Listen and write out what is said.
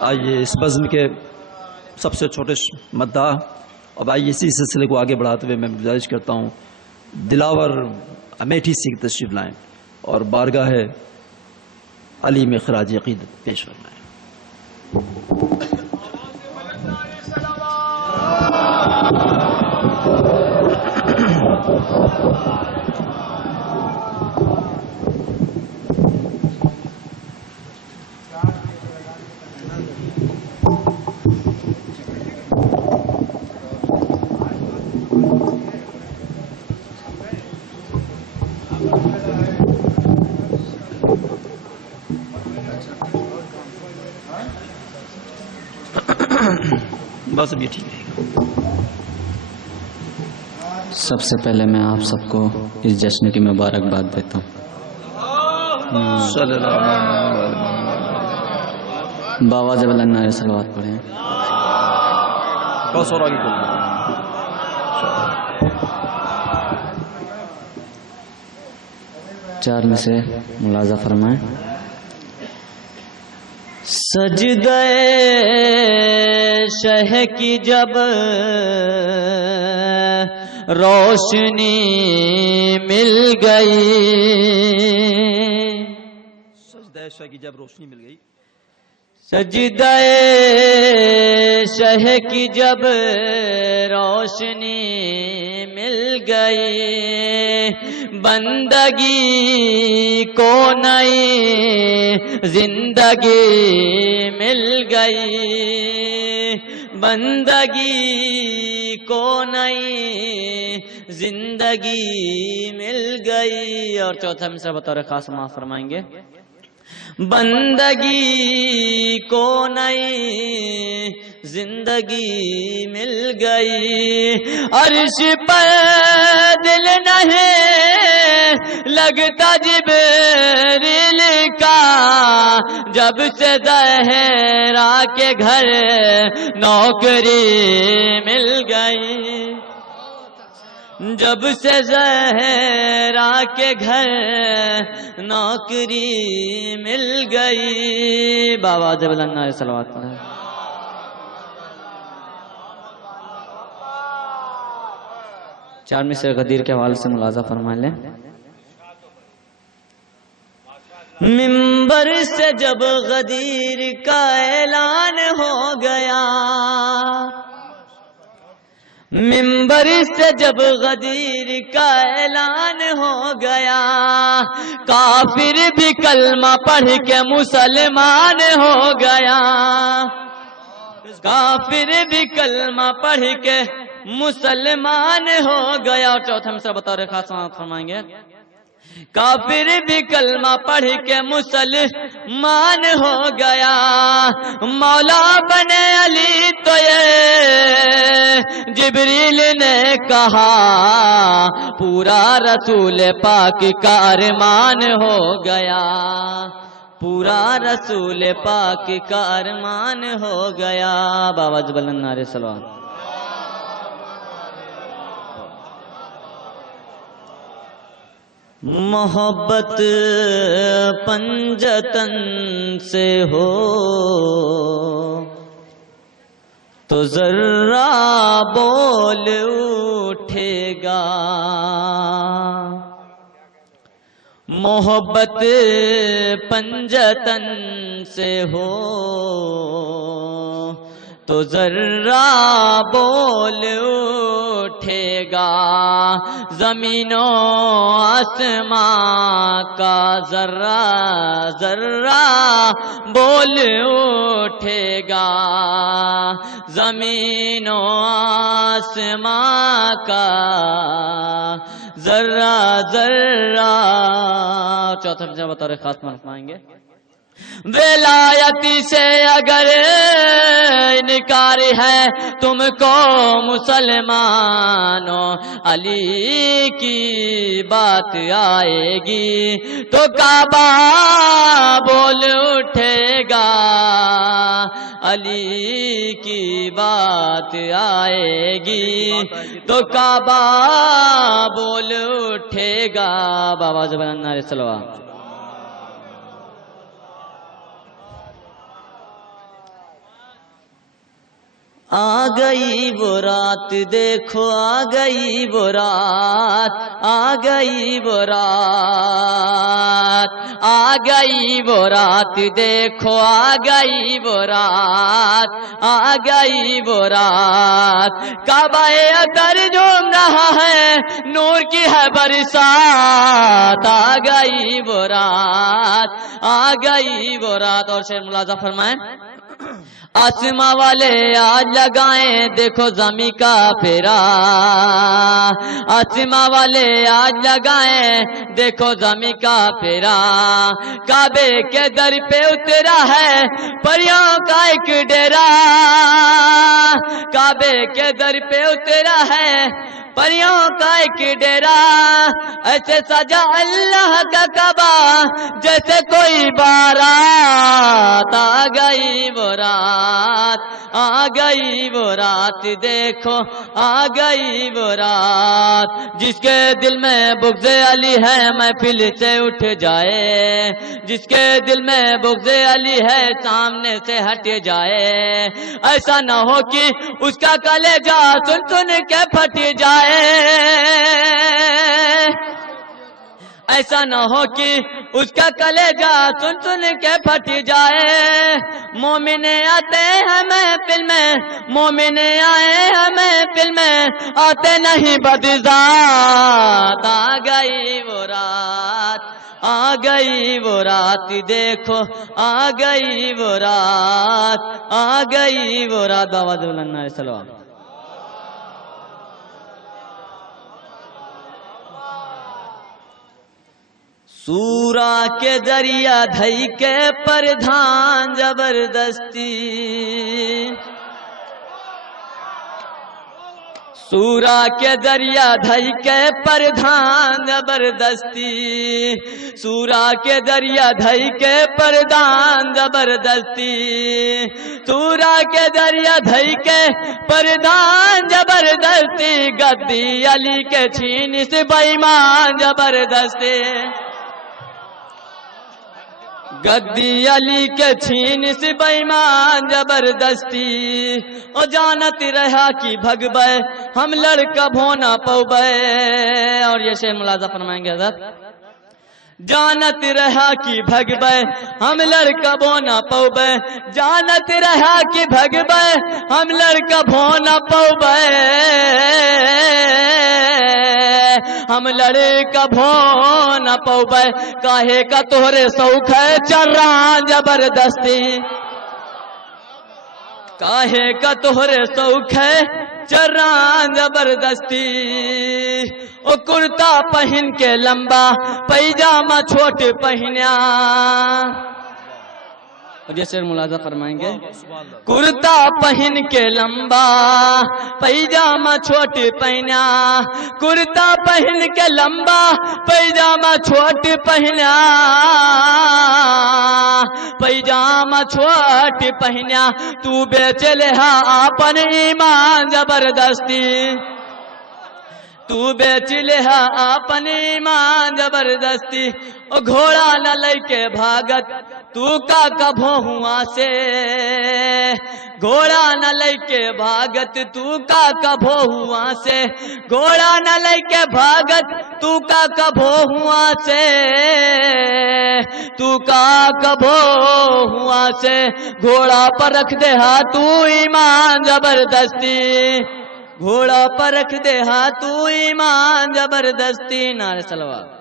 آئیے اس بزم کے سب سے چھوٹے مداح، اب آئیے اسی سلسلے کو آگے بڑھاتے ہوئے میں گزارش کرتا ہوں دلاور امیٹھی سے تشریف لائیں اور بارگاہ علی میں خراج عقیدت پیش فرمائیں۔ بس اب یہ ٹھیک ہے۔ سب سے پہلے میں آپ سب کو اس جشن کی مبارکباد دیتا ہوں۔ صلی اللہ علیہ وسلم۔ باواز بلند نعرہ صلوات پڑھیں۔ بس اور آگے بولیں۔ چار میں سے ملاحظہ فرمائیں۔ سجدہ شہ کی جب روشنی مل گئی، سجدہ شاہ کی جب روشنی مل گئی، سجدہ شہ کی جب روشنی مل گئی، بندگی کو نئی زندگی مل گئی، بندگی کو نئی زندگی مل گئی۔ اور چوتھا مصرع بطور خاص معاف فرمائیں گے۔ بندگی کو نئی زندگی مل گئی، عرش پر دل نہیں لگتا جبریل کا، جب سے زہرا کے گھر نوکری مل گئی، جب سے زہرا کے گھر نوکری مل گئی۔ باواز بلند نعرہ صلوات پڑھیں۔ چار میں سے غدیر کے حوالے سے ملاحظہ فرما لیں۔ منبر سے جب غدیر کا اعلان ہو گیا، منبر سے جب غدیر کا اعلان ہو گیا، کافر بھی کلمہ پڑھ کے مسلمان ہو گیا، کافر بھی کلمہ پڑھ کے مسلمان ہو گیا۔ اور چوتھا مصرع بطور خاص فرمائیں گے۔ کافر بھی کلمہ پڑھ کے مسلمان ہو گیا، مولا بنے علی تو یہ جبریل نے کہا، پورا رسول پاک کا ارمان ہو گیا، پورا رسول پاک کا ارمان ہو گیا۔ باواز بلند نعرہ صلوات۔ محبت پنجتن سے ہو تو ذرہ بول اٹھے گا، محبت پنجتن سے ہو تو ذرہ بول اٹھے گا، زمین و آسمان کا ذرہ ذرہ بول اٹھے گا، زمین و آسمان کا ذرہ ذرہ۔ چوتھا مصرع بطور خاص فرمائیں گے۔ ولایتی سے اگر انکار ہے تم کو مسلمانوں، علی کی بات آئے گی تو کعبہ بول اٹھے گا، علی کی بات آئے گی تو کعبہ بول اٹھے گا۔ باواز بلند نعرہ صلوات۔ آ گئی وہ رات دیکھو آ گئی وہ رات آ گئی وہ رات آ گئی وہ رات دیکھو آ گئی وہ رات آ گئی وہ رات کعبہ اطہر جھوم رہا ہے نور کی ہے برسات آ گئی وہ رات آ گئی وہ رات اور شعر ملاحظہ فرمائیں آسماں والے آج لگائیں دیکھو زمیں کا پھیرا آسماں والے آج لگائیں دیکھو زمیں کا پھیرا کعبے کے در پہ اترا ہے پریوں کا ایک ڈیرا کعبے کے در پہ اترا ہے پریوں کا ایک ڈیرا ایسے سجا اللہ کا کعبہ جیسے کوئی بارات آ گئی وہ رات آ گئی وہ رات دیکھو آ گئی وہ رات جس کے دل میں بغض علی ہے محفل سے اٹھ جائے جس کے دل میں بغض علی ہے سامنے سے ہٹ جائے ایسا نہ ہو کہ اس کا کلیجہ سن سن کے پھٹ جائے ایسا نہ ہو کہ اس کا کلیجہ سن سن کے پھٹ جائے مومن آتے ہیں محفل میں مومن آئے ہیں محفل میں آتے نہیں بدذات آ گئی وہ رات آ گئی وہ رات دیکھو آ گئی وہ رات آ گئی وہ رات بابا دولنا سلام سورا کے دریا دھئی کے پردھان زبردستی سورا کے دریا دھئی کے پردھان زبردستی سورا کے دریا دھئی کے پردھان زبردستی سورا کے دریا دھئی کے پردھان زبردستی گدی علی کے چھین سے بے ایمان زبردستی گدی علی کے چھین سے بے ایمان زبردستی او جانت رہا کہ بھگ بے ہم لڑکا بھونا پو بے اور یہ شعر ملاحظہ فرمائیں گے حضرت جانت رہا کہ بھگ بے ہم لڑکا بھونا پو بے جانت رہا کہ بھگ بے ہم لڑکا بھونا پو بے ہم لڑکا بھونا پو بے کاہے کا تورے سوکھ ہے چران زبردستی کاہے کا تورے سوکھ ہے چران زبردستی او کرتا پہن کے لمبا پیجامہ چھوٹ پہنیا اور یہ شعر ملاحظہ فرمائیں گے کرتا پہن کے لمبا پیجامہ چھوٹ پہنا کرتا پہن کے لمبا پیجامہ چھوٹ پہنا پیجامہ چھوٹ پہنا تو بیچ لہا اپن ایمان زبردستی تو بیچ لہا اپن ایمان زبردستی او گھوڑا نہ لے کے بھاگت تو کا کبھو ہوا سے گھوڑا نہ لے کے بھاگت تو کا کبھو ہوا سے گھوڑا نہ لے کے بھاگت تو کا کبھو ہوا سے تو کا کبھو ہوا سے گھوڑا پر رکھ دے ہاں تو ایمان زبردستی گھوڑا پر رکھ دے ہاں تو ایمان زبردستی نعرہ صلوات